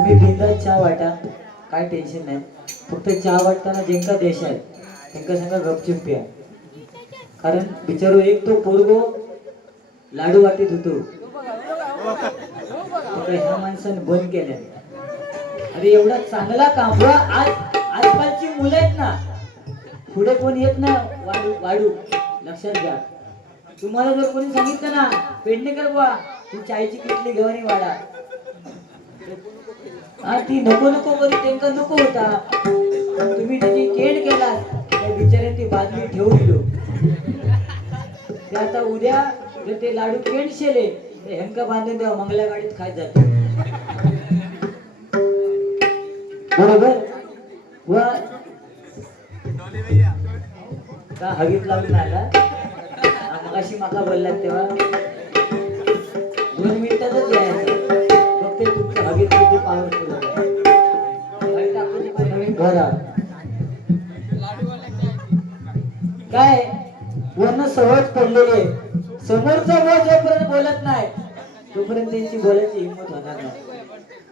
तुम्ही बिंदास चहा वाटा, काय टेन्शन नाही. फक्त चहा वाटताना जेंका देश आहे त्यांना सांगा गपचूप प्या. कारण बिचारो एक तो पोरगो लाडू वाटीत होतो, ह्या माणसाने बंद केल्या. अरे एवढा चांगला काम आज आजकालची मुलं आहेत ना, पुढे कोण येत ना वाढू वाढू. लक्षात घ्या, तुम्हाला जर कोणी सांगितलं ना पेडणेकर बुवा ती चायची किटली घेऊन वाढा, हा ती नको नको करी त्यांना नको होता. तुम्ही त्याची केड केला, त्या बिचाऱ्याने ती बादली ठेवून दिलो. ते आता उद्या जर ते लाडू केड शेले हेंका बांधून द्या, मंगल्या गाडीत खात जाते. बरोबर व का हवीत लावून आला मगाशी माका बोललात तेव्हा 2 मिनिटातच यायचं. फक्त तुमचं हवीत किती पॉवरफुल नवीन घर काय वर्ण सहज पडलेले. समोरचा व जोपर्यंत बोलत नाही तोपर्यंत त्यांची बोलायची हिंमत होणार नाही.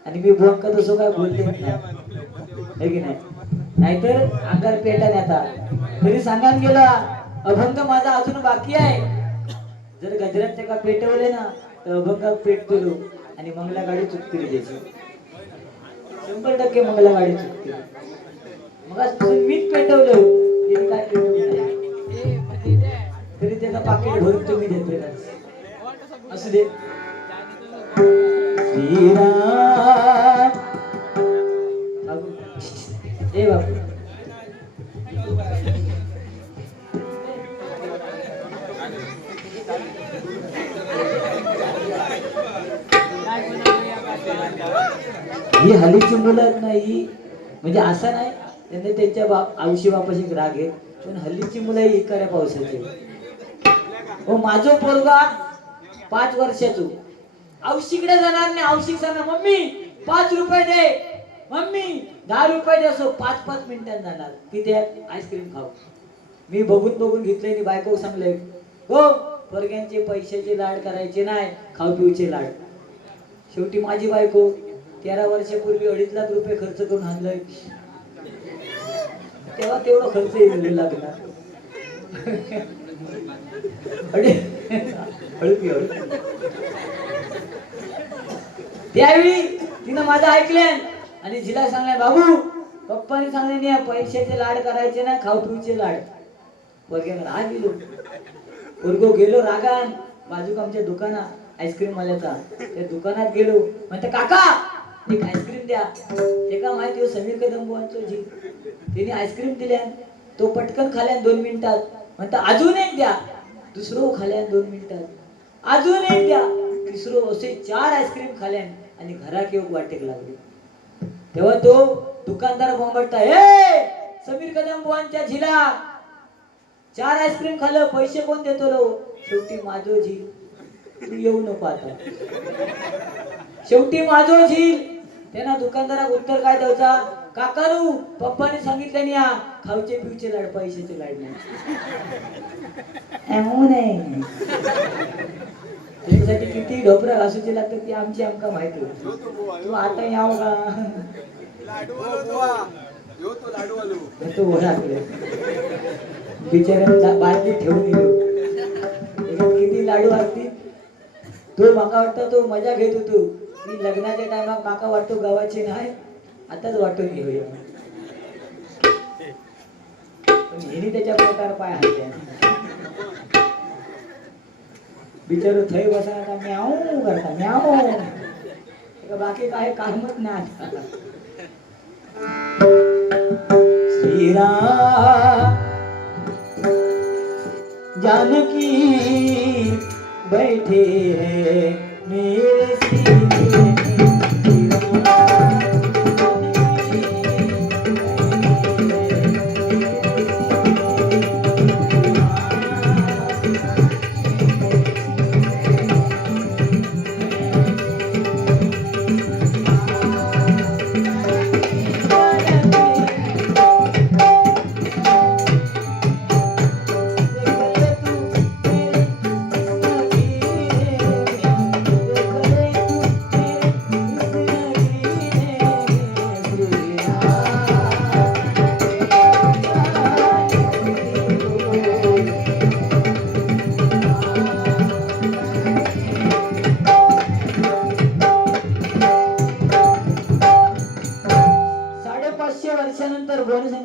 आणि मी बोलका तसं काय बोलते नाही की नाही, नाहीतर अंगार पेटा नेता तरी सांगान गेला अभंग माझा अजून बाकी आहे. जर गजरात त्या पेटवले ना तर अभंग पेट दिलो आणि मंगला गाडी चुकतील त्याची 100% मंगला गाडी चुकतील. मग आज मीच पेटवलं तिने काय पेटवलं नाही तरी त्याचा पाकिट भरून तुम्ही देतोय असू दे. श्रीराम ए बापू ही हल्लीची मुलं आहेत ना, ही म्हणजे असं नाही त्यांना त्यांच्या आयुष्य बापाशी राग आहे, पण हल्लीची मुलं ही इकाऱ्या पावसाची. हो माझो पोरगा 5 वर्षाचो औषिकडे जाणार नाही. औषिक सांगा मम्मी 5 रुपये दे, मम्मी 10 रुपये दे, असो 5-5 मिनिटांत जाणार. तिथे आईस्क्रीम खाऊ. मी बघून घेतले आणि बायको सांगले हो पोरग्यांचे पैशाचे लाड करायचे नाही, खाऊ पिऊचे लाड. शेवटी माझी बायको 13 वर्षापूर्वी 2.5 लाख रुपये खर्च करून आणलंय. तेव्हा तेवढं खर्च येईल लागणार. त्यावेळी तिनं माझं ऐकलं आणि जिला सांगलाय बाबू पप्पाने सांगले नाही पैशाचे लाड करायचे ना, खाऊ पिऊचे लाड. वर्गाला हा गेलो पोरगो गेलो रागान बाजूक आमच्या दुकानात आईस्क्रीम वाल्याचा, त्या दुकानात गेलो म्हणते काका एक आईस्क्रीम द्या. एका माहिती हो समीर कदम बुवांचो जी तिने आईस्क्रीम दिल्या, तो पटकन खाल्यान 2 मिनिटात. म्हणता अजून एक द्या. दुसरं खाल्यान 2 मिनिटात. अजून एक द्या. तिसरं असे 4 आईस्क्रीम खाल्यान आणि घरात येऊन वाटेक लागली. तेव्हा तो दुकानदार बोंबडता हे समीर कदम बुवांच्या झिला 4 आईस्क्रीम खाल्लं, पैसे कोण देतो लो? शेवटी माझो झील, तू येऊ नको आता. शेवटी माझो झील. त्यांना दुकानदाराक उत्तर काय द्यायचा? काकानू पप्पाने सांगितलं नाही खाऊचे पिऊचे लाड पैशाचे लाड नाही. त्यासाठी किती ढोपरा घासूचे लागतात ती आमची आमका माहिती. तू आता याव का तो ओळखले बिचाऱ्याला बादली ठेवून दिलो. किती लाडू असतील तो माका वाटतं तो मजा घेत होतो. ती लग्नाच्या टायमात माका वाटतो गावाची नाही आताच वाटून घेऊया. पण हेनी त्याच्या प्रकार पाय हात बिचारू थै बसा का म्याऊ करता म्याऊ, बाकी काय कामच नाही. श्रीराम जानकी बैठे हैं मेरे सीने में.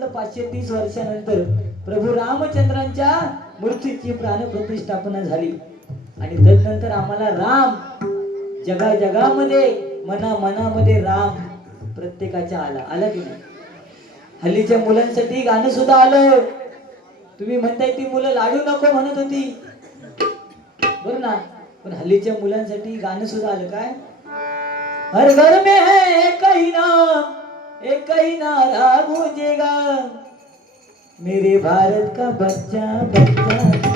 समजलं 530 वर्षानंतर प्रभू रामचंद्रांच्या मूर्तीची प्राणप्रतिष्ठापना झाली आणि तदनंतर आम्हाला राम जगामध्ये मनामध्ये राम प्रत्येकाच्या आला की नाही. हल्लीच्या मुलांसाठी गाणं सुद्धा आलं. तुम्ही म्हणताय ती मुलं लाडू नको म्हणत होती बरं ना, पण हल्लीच्या मुलांसाठी गाणं सुद्धा आलं. काय हर घर में है एक ही नारा गूंजेगा मेरे भारत का बच्चा बच्चा.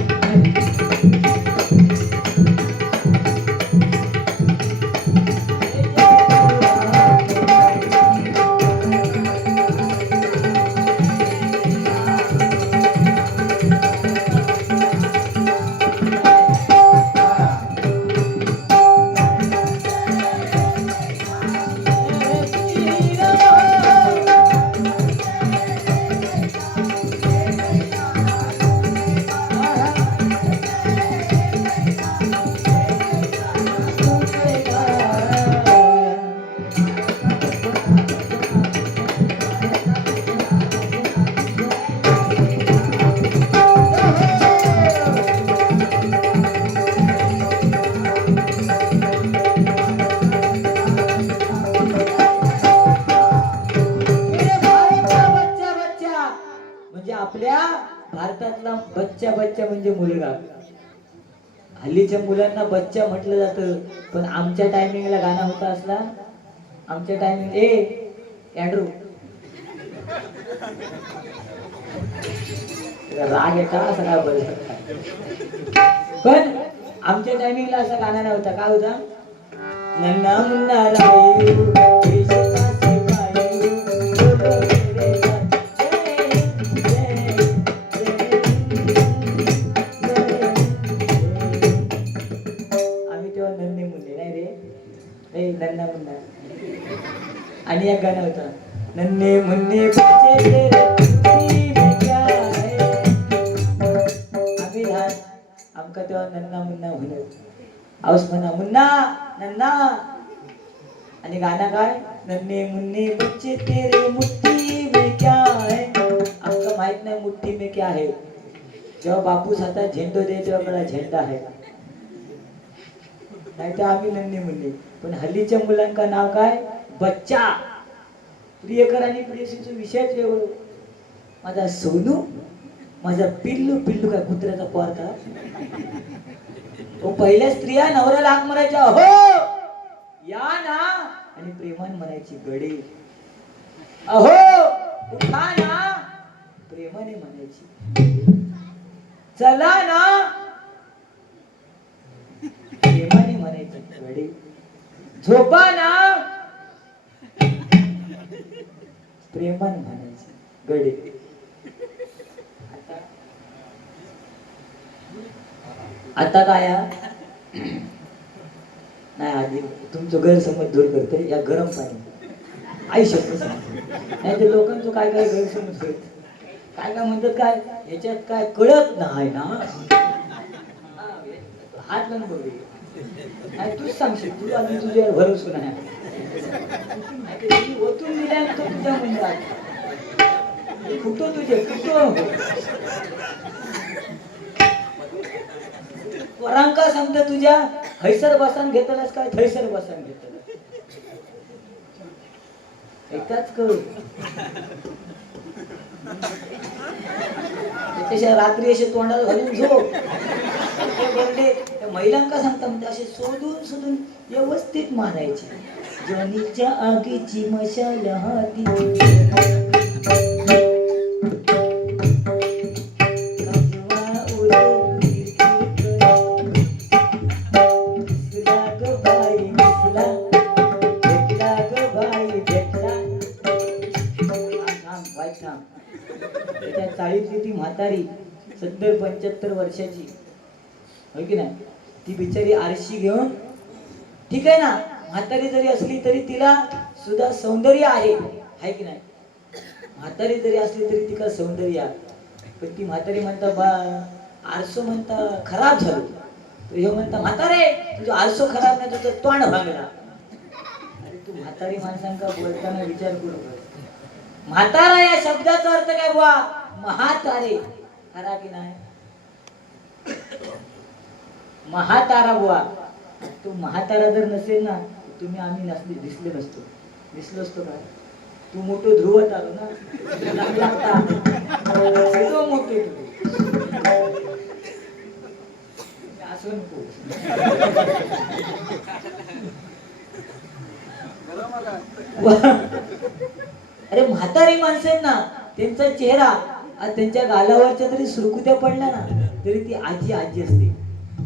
आपल्या भारतातला बच्चा म्हणजे मुलगा. हल्लीच्या मुलांना बच्चा म्हटलं जातं, पण आमच्या टायमिंगला गाणं होता असला. आमच्या टायमिंग अँड्रू राग येता असं काय बोलत, पण आमच्या टायमिंगला असा गाणं नव्हता. काय होता? नन्ना मुन्ना रायू नन्ना मुन्ना. आणि एक गाणं होतं नन्हे मुन्ने बच्चे तेरे में क्या है. आम्ही लहान आमका तेव्हा नन्ना मुन्ना म्हणत. आऊस म्हणा मुन्ना नन्ना. आणि गाणं काय? नन्हे मुन्ने बच्चे तेरे मुट्ठी में क्या है. आमका माहित नाही मुट्ठी में क्या है. जेव्हा बापूस हातात झेंडो दे तेव्हा कळा झेंडा आहे. नाही तर आम्ही नन्हे मुन्ने. पण हल्लीच्या मुलांका नाव काय? बच्चा. प्रियकर आणि प्रियसीचा विषयच वेगळं. माझा सोनू, माझा पिल्लू. पिल्लू काय कुत्र्याचा पोरता. तो पहिल्या स्त्रिया नवऱ्याला हाक मारायच्या हो या ना, आणि प्रेमान म्हणायची गडे. अहो उठा ना, प्रेमाने म्हणायची. चला ना, प्रेमाने म्हणायची गडे. झोपा ना, प्रेमान म्हणायची गडे. आता काय नाही, आधी तुमचं गैरसमज दूर करते या गरम पाणी आई शकत नाही तर लोकांचं काय गैरसमज करत. काय म्हणतात, काय याच्यात काय कळत नाही ना. हात लावून बघ, तूच सांगशील. तू आणि तुझ्यावर भरोसा नाही. ओतून दिल्यानंतर तुझ्या म्हणतात फुटो तुझे फुटो. वरांका सांगते तुझ्या हैसर बसान घेतलास काय थैसर बसान घेतला एकाच कळ. त्याच्या रात्री असे तोंडाला घालून झोप. महिलांका सांगता म्हणजे असे शोधून व्यवस्थित मारायचे. जनीच्या आगीची मशाल हाती त्याच्या चाळीतली ती म्हातारी 70-75 वर्षाची होय की नाही. ती बिचारी आरशी घेऊन, ठीक आहे ना, म्हातारी जरी असली तरी तिला सुद्धा सौंदर्य आहे की नाही. म्हातारी जरी असली तरी तिला सौंदर्य आहे. पण ती म्हातारी म्हणता बा आरसो म्हणता खराब झालो. हे म्हणता म्हातारे तुझं आरसो खराब नाही, तुझं तोंड भांगला. अरे तू म्हातारी माणसांका बोलताना विचार करू. म्हातारा या शब्दाचा अर्थ काय बुवा? महातारे. खरा की नाही? महातारा बुवा. तो महातारा जर नसेल ना, तुम्ही आम्ही दिसलो असतो काय? तू मोठो ध्रुव तारो ना, तो मोठे असं नको. अरे म्हातारी माणसं आहेत ना, त्यांचा चेहरा आज त्यांच्या गालावरच्या जरी सुरकुत्या पडल्या ना, तरी ती आजी असते.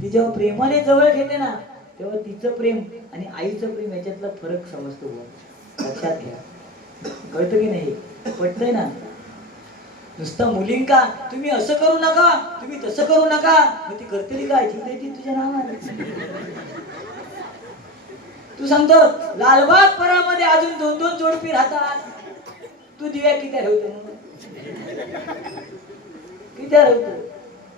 ती जेव्हा प्रेमाने जवळ घेते ना, तेव्हा तिचं प्रेम आणि आईचं प्रेम याच्यातला फरक समजतो. लक्षात घ्या. कळतं की नाही? पटतंय ना? नुसता मुलींका तुम्ही असं करू नका, तुम्ही तसं करू नका, मग ती करतली काय? ती तुझ्या नावाने. तू सांगतो लालबाग परामध्ये अजून 2-2 जोडपी राहतात. तू दिव्या किती ठेवतो? किती ठेवतो?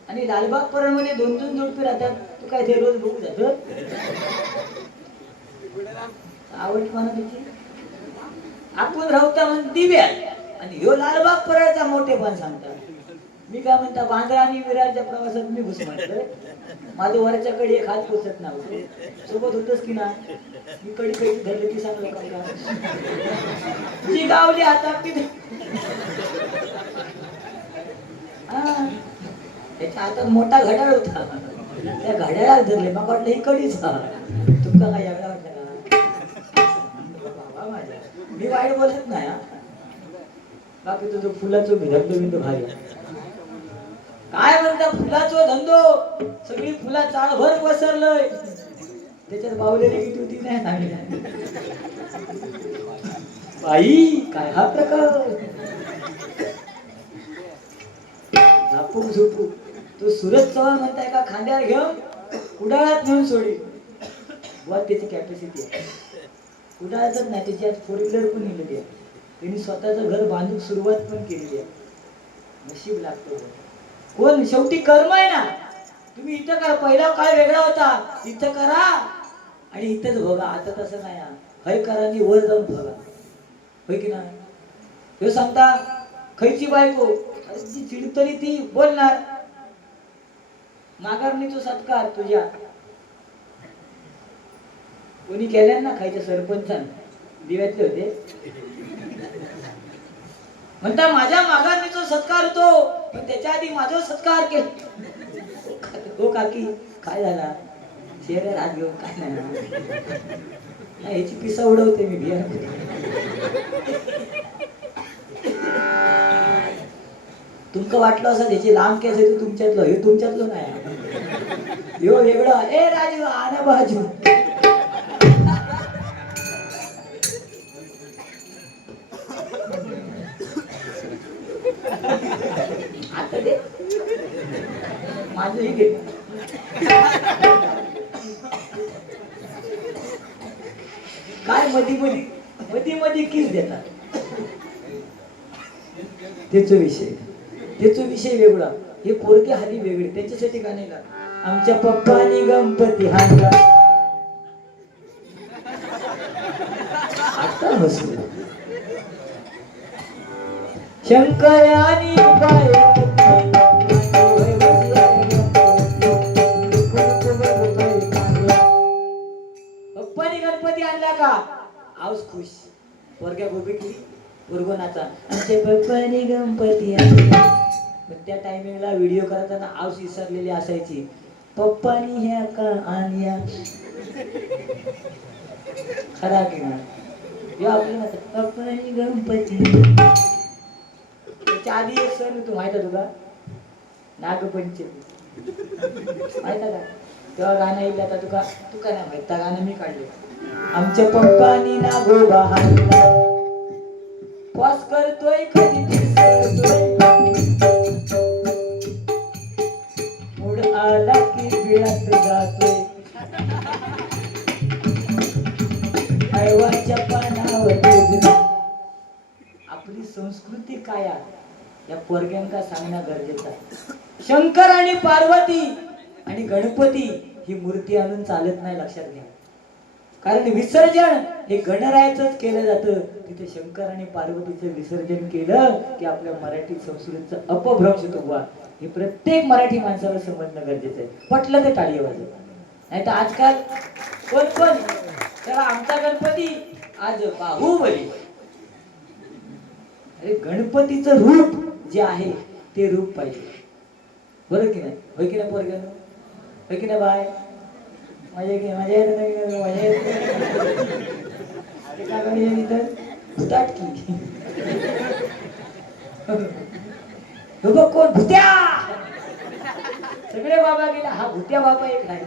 आणि लालबाग परामध्ये 2-2 जोडपी राहतात. तू काय ते रोज बघू जातो? आवड म्हणा त्याची. आपण राहता म्हण दिव्या आणि ह्यो लालबाग परळचा मोठेपण सांगतात. मी काय म्हणता, बांद्रा आणि विरारच्या प्रवासात मी घुसमटलोय. माझं वरच्या कडे एक हात पोचत नव्हते. सोबत होतच की ना, मी कडी धरले की सांगलो का जी गावली हातात तिथे. त्याच्या हातात मोठा घड्याळ होता. त्या घड्याळाला धरले. मग वाटलं ही कडीच. तुमका काय यागळा वाटलं का? बाबा माझ्या, मी वाईट बोलत नाही. बाकी तुझं फुलाचं धंदो भारी. काय म्हणता फुलाचो धंदो? सगळी फुला चाळभर पसरलंय. त्याच्यात बावलेली किती होती नाही सांगितलं. बाई काय हा प्रकार? झापूक झुपूक. तो सूरज चव्हाण म्हणताय का खांद्यावर घेऊन कुडाळात नेऊन सोडी. वा त्याची कॅपॅसिटी आहे. कुडाळातच नाही, त्याची आज 4 व्हीलर पण नेलेली आहे. त्यांनी स्वतःचं घर बांधून सुरुवात पण केलेली आहे. नशीब लागतो. कोण? शेवटी कर्म आहे ना. तुम्ही इथं करा. पहिला काय वेगळा होता, इथं करा आणि इथंच बघा. आता तसं नाही. हय करा आणि वर जाऊन बघा. होय की नाही? हे सांगता खयची बायको जी चिडतरी ती बोलणार माघारणीचा सत्कार तुझ्या कोणी केल्या ना. खायच्या सरपंचान दिव्यातले होते. म्हणता माझ्या माघारणीचा सत्कार होतो, पण त्याच्या आधी माझा सत्कार केला. हो काकी काय झाला? चेहऱ्यावर हात घेऊन काय नाही, याची पिसा उडवते मी बिया. तुमका वाटलं असं त्याची लांब केस आहे तुमच्यातलं, हे तुमच्यातलं नाही. यो वेगळं. ए राजू आना बाजू. आता दे माझं घे. काय मधी मधी किस देतात. त्याचा विषय वेगळा. हे पोरके हल्ली वेगळे. त्याच्यासाठी का नाही का आमच्या पप्पानी गणपती हाणला. आता हसू. शंकरानी पप्पानी गणपती आणला का आऊस खुश. पोरग्या गोबीतली पोरगो नाचा. आमच्या पप्पानी गणपती आणला. त्या टायमिंगला व्हिडिओ करताना आऊस विसरलेली असायची. पप्पानी ह्या का आणल्या. खरा की ना? पप्पानी गणपती. त्याच्या आधी एक सण होतो माहिती तुला? नागपंचमी. माहिती का? तेव्हा गाणं येईल. आता तू का नाही माहित? त्या गाणं मी काढले. आमच्या पप्पानी नागोबा हाणला. पास करतोय कधी दिसतोय. मूड आला की बिळात जातोय. ऐवाच्या पानावर आपली संस्कृती काय आहे या पोरग्यांका सांगणं गरजेचं आहे. शंकर आणि पार्वती आणि गणपती ही मूर्ती आणून चालत नाही. लक्षात घ्या. कारण विसर्जन हे गणरायाचंच केलं जातं. तिथे शंकर आणि पार्वतीचं विसर्जन केलं की आपल्या मराठी संस्कृतीचं अपभ्रंश होतो. हे प्रत्येक मराठी माणसाला समजणं गरजेचं आहे. पटलं ते टाळी वाजव. नाही तर आजकाल कोण त्याला आमचा गणपती आज बाहुबली. अरे गणपतीचं रूप जे आहे ते रूप पाहिजे. बरं की नाही? होय की नाही पोरग्यानो? होय की नाही बाय? मजा येते मजा येते मजा येते तर भुताटकी. बघ कोण भुत्या. सगळे बाबा गेले, हा भुत्या बाबा एक नाही.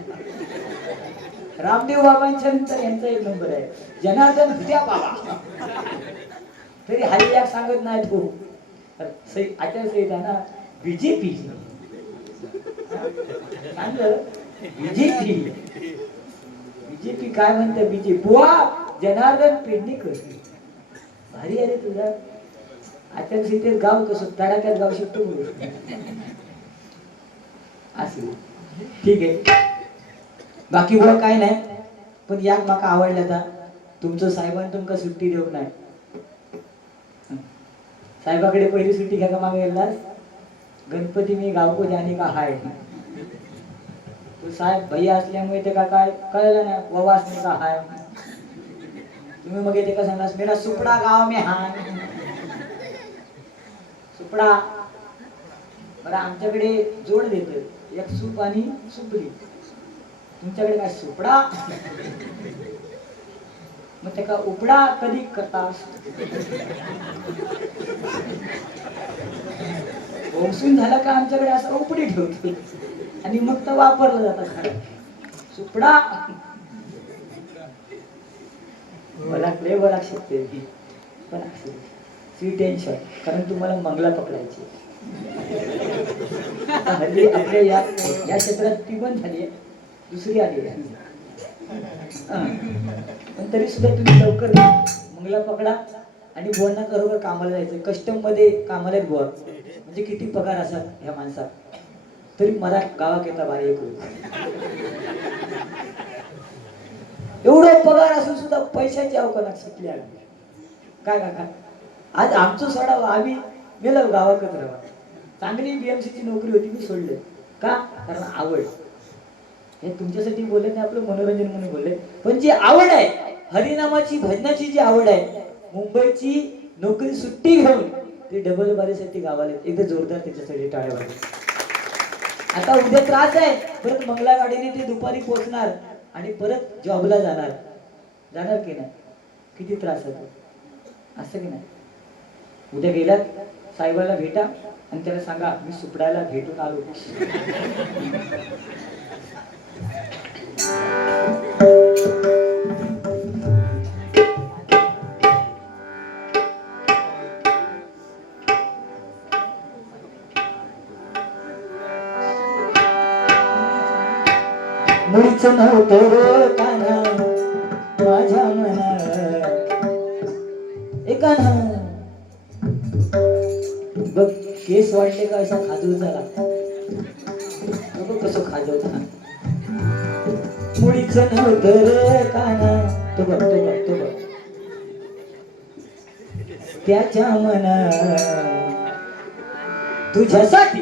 रामदेव बाबांच्या नंतर यांचा एक नंबर आहे, जनार्दन भुत्या बाबा. तरी हल्ली या सांगत नाही तो आचारसंहिता ना बीजेपी सांगलं. बीजेपी काय म्हणते? बीजेपी बुवा जनार्दन पेडणेकर. भारी आहे रे तुझा आचारसंहितेत गाव कसं तडाख्यात गाव शकतो. असं ठीक आहे. बाकी बघ काय नाही, पण या माका आवडल्या था तुमचं साहेबांनी तुमका सुट्टी देऊ नाही. साहेबाकडे पहिली सुट्टी घ्या का मागे गेलास? गणपती मी गावको जाणे का हाय. तो साहेब भैया असल्यामुळे ते का काय कळलं ना ववास नाही का हाय. तुम्ही मग येते का सांगलास मेरा सुपडा गाव में हाय. सुपडा बरं आमच्याकडे जोड देत एक सूप आणि सुपडी. तुमच्याकडे काय सुपडा? मग ते का उपडा कधी करतास? ओमसून झाला का आमच्याकडे असं उपडी ठेवतो आणि मग तर वापरलं जातं सुपडा. मला लय बरा शकते पण स्वीट टेन्शन, कारण तुम्हाला मंगला पकडायची. हल्ली आपल्या या क्षेत्रात ती पण झाली आहे, दुसरी आली आहे. पण तरी सुद्धा तुम्ही लवकर मंगला पकडा आणि बुवांना बरोबर कामाला जायचं. कस्टम मध्ये कामाला बुवा म्हणजे किती पगार असा ह्या माणसात, तरी मला गावात येता भारी एक एवढं पगार असून सुद्धा पैशाची अवकाशात सुटली. काय काका आज आमचं सोडा आम्ही गेलो गावाकच राहा. चांगली BMC ची नोकरी होती, मी सोडले का? कारण आवड. हे तुमच्यासाठी बोलले नाही, आपलं मनोरंजन म्हणून बोलले. पण जी आवड आहे हरिनामाची भजनाची जी आवड आहे, मुंबईची नोकरी सुट्टी घेऊन ते डबल बारीसाठी गावाला एकदा जोरदार त्याच्यासाठी टाळ्या वाजवा. आता उद्या त्रास आहे, परत मंगला गाडीने ते दुपारी पोहोचणार आणि परत जॉबला जाणार की नाही? किती त्रास होतो असं की नाही? उद्या गेल्यात साहेबाला भेटा आणि त्याला सांगा मी सुपडायला भेटून आलो. मुळीच नव्हतं रे काना माझ्या मनात एकाना. बघ केस वाढले का असा खाजू झाला, बघ कसं खाजवता. मुळीच नव्हतं रे काना, तो बघ त्याच्या मनात तुझ्यासाठी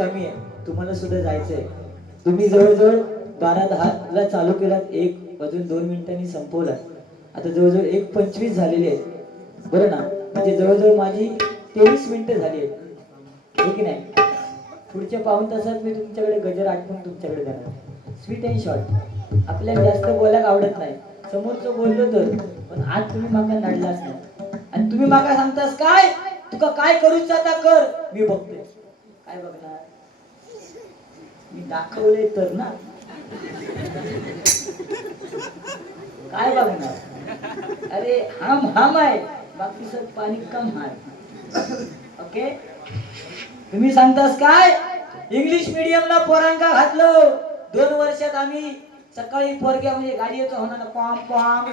कमी आहे, तुम्हाला सुद्धा जायचंय. तुम्ही जवळजवळ 12:10 चालू केलात, 1 वाजून 2 मिनिटांनी संपवला. आता जवळजवळ 1:25 झालेले आहेत बरं ना. म्हणजे जवळजवळ माझी 23 मिनिटं झाली आहेत, हो की नाही. पुढच्या पाऊण तासात मी तुमच्याकडे गजर आठवून तुमच्याकडे जाणार. Sweet and short. आपल्याला जास्त बोलायला आवडत नाही, समोरचं बोललो तर. पण आज तुम्ही माका नडलाच नाही, आणि तुम्ही माका सांगतास काय तुका काय करूच आता कर. मी बघतोय. काय बघणार? मी दाखवले तर ना. काय बघणार? अरे हम हम आहे, बाकी सब पाणी कम आहे. ओके. तुम्ही सांगतास काय इंग्लिश मीडियमला पोरांका घातलं. 2 वर्षात आम्ही सकाळी पोरग्या म्हणजे गाडी येतो होणार पॉम पॉम,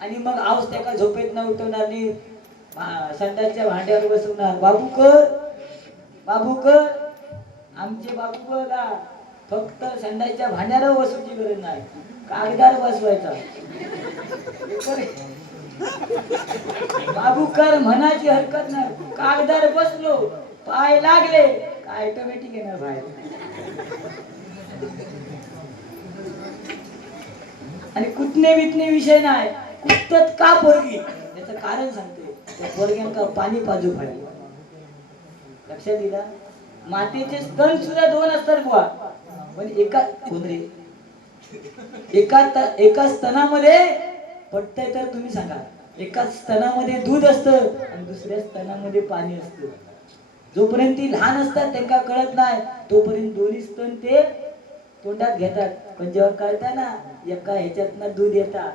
आणि मग आऊस त्याका झोपेत न उठवणार नाही, संडासच्या भांड्यावर बसवणार. बाबू कर, बाबू कर. आमचे बाबू बघा, फक्त संडासच्या भांड्यावर बसवायची गरज नाही, कागदार बसवायचा. बाबू कर म्हणाची हरकत नाही, कागदार बसलो, पाय लागले काय ऑटोमॅटिक येणार बाहेर. आणि कुठने बितने विषय नाही, कुठत का पोरगी, याचं कारण सांगते. त्या पोरग्यांका पाणी पाजू पाहिजे. लक्षात दिला. मातेचे स्तन सुद्धा 2 असतात बुवा, पण एका स्तनामध्ये पटतंय तर तुम्ही सांगा. एका स्तनामध्ये दूध असतं आणि दुसऱ्या स्तनामध्ये पाणी असतं. जोपर्यंत ती लहान असतात त्यांना कळत नाही, तोपर्यंत दोन्ही स्तन ते तोंडात घेतात. पण जेव्हा कळतं ना एका ह्याच्यातनं दूध येतात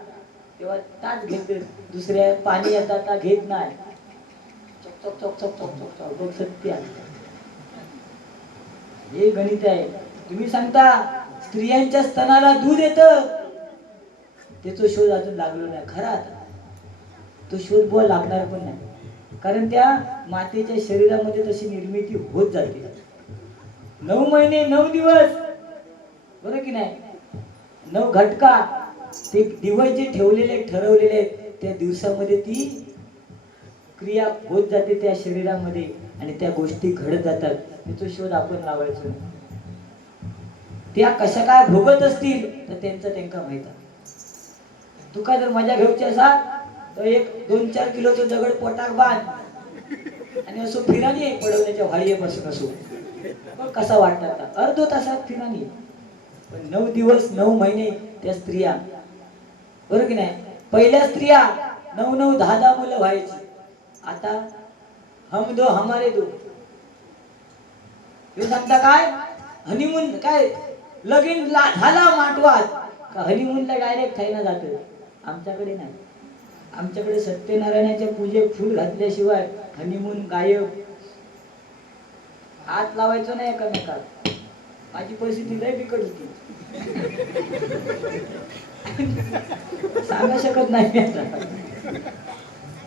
तेव्हा ताट घेत, दुसऱ्या पाणी येतात घेत नाही. चक चक चक चक चक चक चक सत्य. हे गणित आहे. तुम्ही सांगता स्त्रियांच्या स्तनाला दूध येतं, त्याचा शोध अजून लागलो नाही. खरा तो शोध बुवा लागणार पण नाही, कारण त्या मातेच्या शरीरामध्ये तशी निर्मिती होत जाते. 9 महिने 9 दिवस, बरं की नाही. 9 घटका, ते दिवस जे ठेवलेले ठरवलेले आहेत त्या दिवसामध्ये ती क्रिया होत जाते त्या शरीरामध्ये, आणि त्या गोष्टी घडत जातात. त्याचा शोध आपण लावायचो. त्या कशा काय भोगत असतील तर त्यांचं त्यांना माहित आहे. तुका जर मजा घ्यायची असा तर 1-2-4 किलोचं दगड पोटाक बांध आणि असो फिरानी पडवण्याच्या व्हाळीपासून असो. मग कसा वाटतात अर्ध्या तासात फिरानी. पण 9 दिवस 9 महिने त्या स्त्रिया, बरोबर की नाही. पहिल्या स्त्रिया 9-9 10-10 मुलं व्हायची. आता हम दो हमारे दो. हे सांगता काय हनीमून काय लगीन झाला माटवात का हनीमूनला डायरेक्ट थायना जात. आमच्याकडे नाही. आमच्याकडे सत्यनारायणाच्या पूजेत फूल घातल्याशिवाय हनीमून गायब. हात लावायचो नाही एकमेकात. माझी परिस्थिती लय बिकट होती, सांगा शकत नाही आता.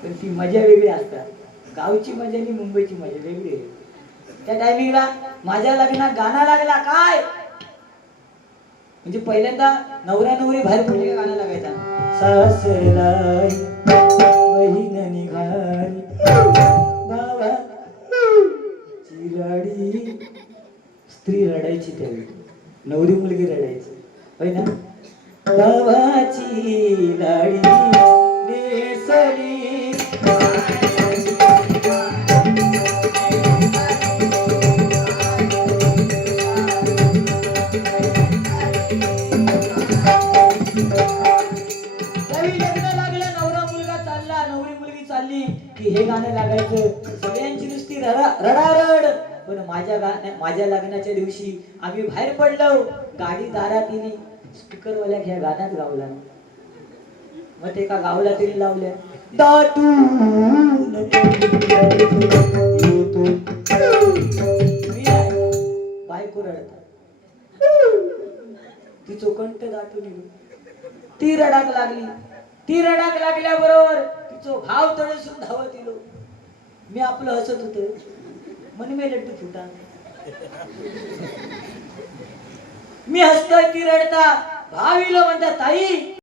पण ती मजा वेगळी असतात. गावची मजा आणि मुंबईची मजा वेगळी आहे. त्या टायमिंगला माझ्या लग्नात गाणं लागला काय, म्हणजे पहिल्यांदा नवरा नवरी बाहेर पडले का गाणं लागायचा. सासरलाई बहीण निघाली भावाची लाडी. स्त्री रडायची त्यावेळी, नवरी मुलगी रडायची, होय ना. भावाची लाडी नेसली की हे गाणं लागायचं. सगळ्यांची नुसती रडारड. पण माझ्या लग्नाच्या दिवशी आम्ही बाहेर पडलो, गाडी दारात येणे, स्पीकरवाल्या घ्या गाण्यात गावला. मग ते का गावला तरी लावल्या दाटून बायको रडतात. ती चोकंट दाटून ती रडाक लागली. ती रडाक लागल्याबरोबर तिचो भाव तळसून धावत येलो. मी आपलं हसत होतो, मन मे लड्डू फुटा. मी हसतोय, ती रडता. भाव इलो म्हणता ताई